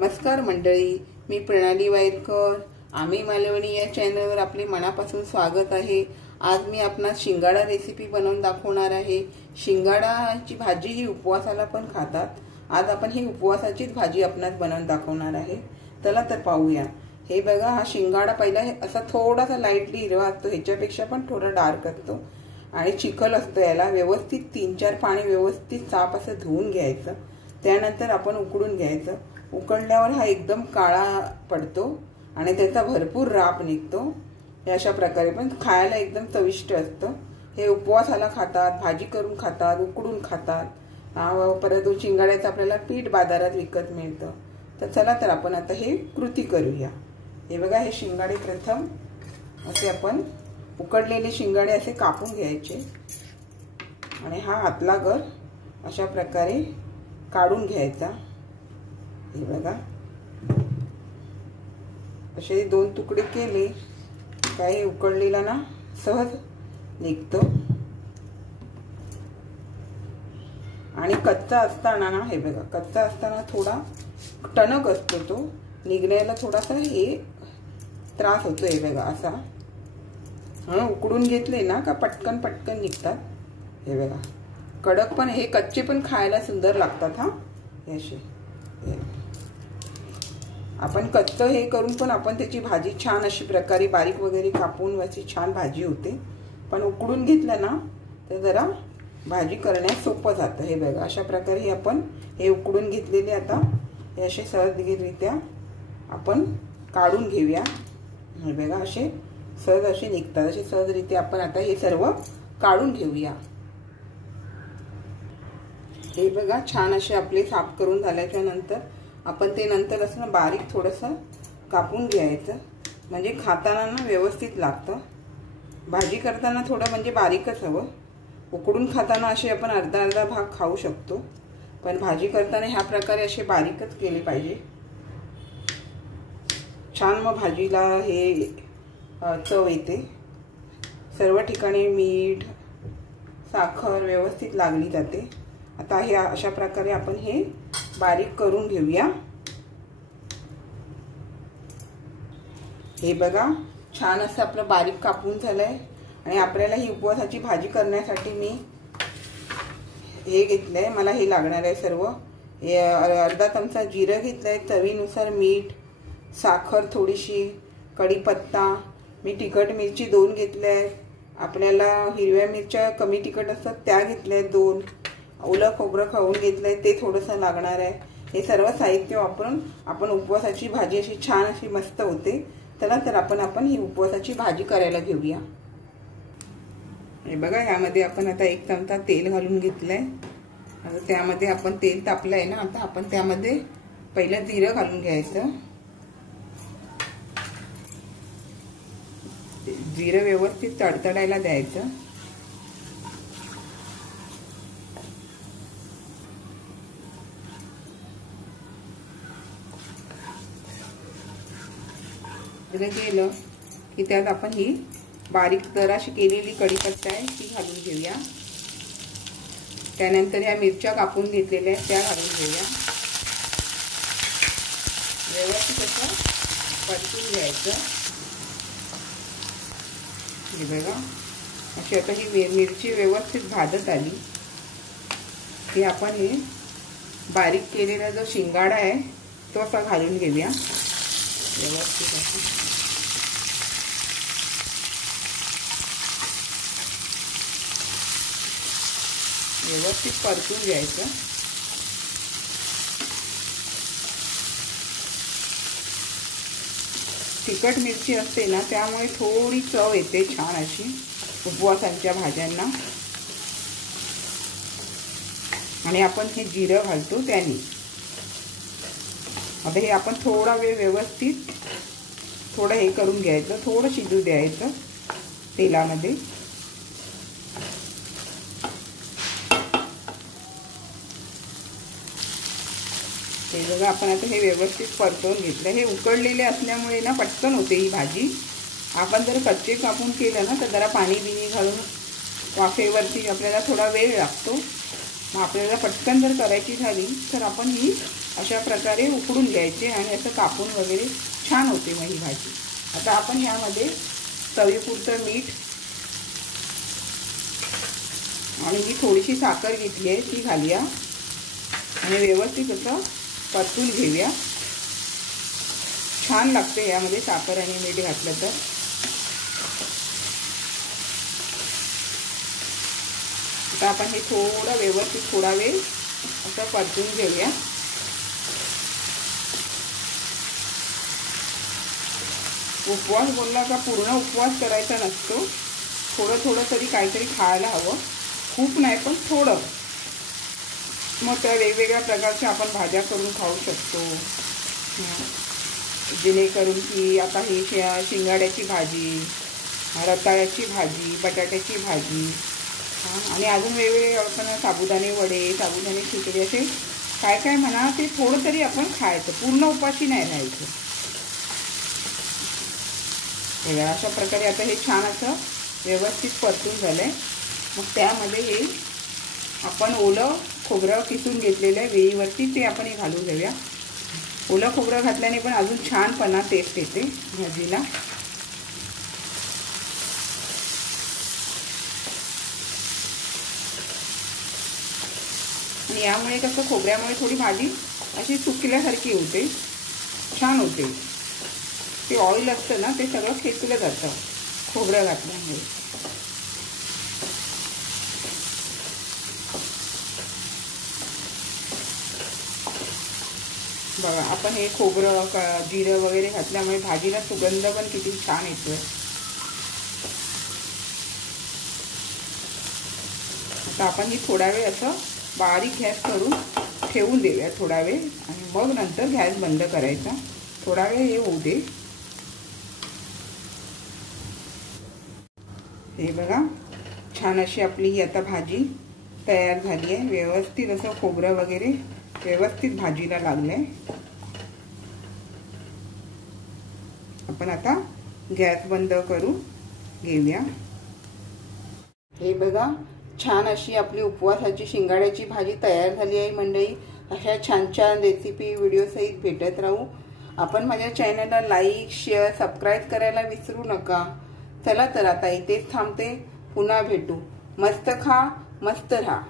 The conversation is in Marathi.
नमस्कार मंडळी, मी प्रणाली वायरकर. आम्ही मालवणी या चॅनलवर आपले मनापासून स्वागत आहे. आज मी आपणास शिंगाडा रेसिपी बनवून दाखवणार आहे. शिंगाडाची भाजी ही उपवासाला पण खातात. आज आपण ही उपवासाचीच भाजी आपणास बनवून दाखवणार आहे. चला तर पाहूया. हे बघा, हा शिंगाडा पहिला असा थोडासा लाईटली हिरवा असतो, ह्याच्यापेक्षा पण थोडा डार्क असतो आणि चिखल असतो. याला व्यवस्थित 3-4 पाणी व्यवस्थित साफ असं धुवून घ्यायचं. त्यानंतर आपण उकडून घ्यायचं. उकडल्यावर हा एकदम काळा पडतो आणि त्याचा भरपूर राप निघतो. अशा प्रकारे पण खायला एकदम चविष्ट असतं. हे उपवासाला खातात, भाजी करून खातात, उकडून खातात. परत शिंगाड्याचं आपल्याला पीठ बाजारात विकत मिळतं. तर चला तर आपण आता हे कृती करूया. हे बघा, हे शिंगाडे प्रथम असे आपण उकडलेले शिंगाडे असे कापून घ्यायचे आणि हा आतला गर अशा प्रकारे काढून घ्यायचा. हे बघा, असे 2 तुकडे केले काय उकडलेला ना सहज निघतो. आणि कच्चा असताना ना, हे बघा, कच्चा असताना थोडा टणक असतो, तो निघण्याला थोडासा हे त्रास होतो. हे बघा, असा उकडून घेतले ना का पटकन निघतात. हे बघा, कडक पण, हे कच्चे पण खायला सुंदर लागतात. हा, हे असे आपण कच्चं हे करून पण आपण त्याची भाजी छान अशी प्रकारे बारीक वगैरे कापून अशी छान भाजी होते. पण उकडून घेतलं ना तर जरा भाजी करण्यास सोपं जातं. हे बघा, अशा प्रकारे हे आपण हे उकडून घेतलेले आता हे असे सहजरित्या आपण काढून घेऊया. हे बघा, असे सहज असे निघतात. असे सहजरित्या आपण आता हे सर्व काढून घेऊया. हे बघा, छान असे आपले साफ करून झाल्याच्या नंतर आपण ते नंतर असं बारीक थोडंसं कापून घ्यायचं, म्हणजे खाताना ना व्यवस्थित लागतं. भाजी करताना थोडं म्हणजे बारीकच हवं. उकडून खाताना असे आपण अर्धा भाग खाऊ शकतो, पण भाजी करताना ह्या प्रकारे असे बारीकच केले पाहिजे. छान मग भाजीला हे चव येते. सर्व ठिकाणी मीठ साखर व्यवस्थित लागली जाते. आता हे अशा प्रकारे आपण हे बारीक करून घेऊया. हे बघा, छान असं आपलं बारीक कापून झालंय. आणि आपल्याला ही उपवासाची भाजी करण्यासाठी मी हे घेतलंय, मला हे लागणार आहे सर्व. हे अर्धा चमचा जिरं घेतलंय, चवीनुसार मीठ, साखर थोडीशी, कढीपत्ता, मी तिखट मिरची 2 घेतल्या आहेत. आपल्याला हिरव्या मिरच्या कमी तिखट असतात त्या घेतल्या आहेत 2. ओलं खोबरं खाऊन घेतलंय, ते थोडंसं लागणार आहे. हे सर्व साहित्य वापरून आपण उपवासाची भाजी अशी छान अशी मस्त होते. चला तर आपण ही उपवासाची भाजी करायला घेऊया. हे बघा, यामध्ये आपण आता 1 चमचा तेल घालून घेतलंय. आता त्यामध्ये आपण तेल तापलंय ना, आता आपण त्यामध्ये पहिलं जिरं घालून घ्यायचं. जिरं व्यवस्थित तडतडायला द्यायचं. केलं की त्यात आपण ही बारीक जराशी केलेली कढीपत्ता आहे ती घालून घेऊया. त्यानंतर ह्या मिरच्या कापून घेतलेल्या आहेत त्या घालून घेऊया. व्यवस्थित असं परतून घ्यायचं. हे बघा, अशी आता ही मिरची व्यवस्थित भाजत आली की आपण हे बारीक केलेला जो शिंगाडा आहे तो असा घालून घेऊया. व्यवस्थित असं व्यवस्थित परतून घ्यायचं. तिखट मिरची असते ना, त्यामुळे थोडी चव येते छान अशी उपवासांच्या भाज्यांना. आणि आपण हे जिरं घालतो त्याने. आता हे आपण थोडा वेळ व्यवस्थित थोडं हे करून घ्यायचं, थोडं शिजू द्यायचं तेलामध्ये. हे बघा, आपण आता हे व्यवस्थित परतवून घेतलं. हे उकडलेले असल्यामुळे ना पटकन होते ही भाजी. आपण जर कच्चे कापून केलं ना तर जरा पाणी बिणी घालून वाफेवरती आपल्याला थोडा वेळ लागतो. मग आपल्याला पटकन जर करायची झाली तर आपण ही अशा प्रकारे उकडून घ्यायचे आणि असं कापून वगैरे छान होते मग ही भाजी। आता आपण यामध्ये चवीपुरतं मीठ आणि ही थोडीशी साखर घेतली आहे ती घालूया आणि व्यवस्थित असं परतून घेऊया। छान लागते यामध्ये साखर आणि मीठ घातलं तर। आता आपण हे थोडं व्यवस्थित थोडा वेळ असं परतून घेऊया। उपवास बोलला का पूर्ण उपवास करायचा नसतो, थोडं थोडं तरी काहीतरी खायला हवं, खूप नाही पण थोडं। मग त्या वेगवेगळ्या प्रकारच्या आपण भाज्या करून खाऊ शकतो, जेणेकरून की आता ही शिंगाड्याची भाजी, रताळ्याची भाजी, बटाट्याची भाजी आणि अजून वेगवेगळे आपण साबुदाणे वडे, साबुदाणे खिचडी असे काय काय म्हणा ते थोडं तरी आपण खायचं, पूर्ण उपाशी नाही राहायचं। अशा प्रकारे आता हे छान असं व्यवस्थित परतून झालंय। मग त्यामध्ये हे आपण ओलं खोबरं किसून घेतलेलं आहे वेळीवरती ते आपण हे घालून घेऊया। ओलं खोबरं घातल्याने पण अजून छानपणा टेस्ट येते भाजीला। आणि यामुळे कसं खोबऱ्यामुळे थोडी भाजी अशी सुकल्यासारखी होते, छान होते। ते ऑइल असतं ना ते सगळं खेचलं जातं खोबरं घातल्यामुळे। बघा आपण हे खोबरं जिरं वगैरे घातल्यामुळे भाजीला सुगंध पण किती छान येतोय। आता आपण ही थोडा वेळ असं बारीक गॅस करून ठेवून देऊया थोडा वेळ आणि मग नंतर गॅस बंद करायचा, थोडा वेळ हे होऊ दे। हे बघा छान अशी आपली ही आता भाजी तयार झाली आहे। व्यवस्थित असं खोबरं वगैरे व्यवस्थित भाजीला लागलंय। आपण आता गॅस बंद करून घेऊया। हे बघा छान अशी आपली उपवासाची शिंगाड्याची भाजी तयार झाली आहे मंडळी। अशा छान छान रेसिपी व्हिडिओ सहित भेटत राहू। आपण माझ्या चॅनलला लाईक शेअर सबस्क्राईब करायला विसरू नका। चला तर आता इथेच थांबते, पुन्हा भेटू। मस्त खा मस्त राहा।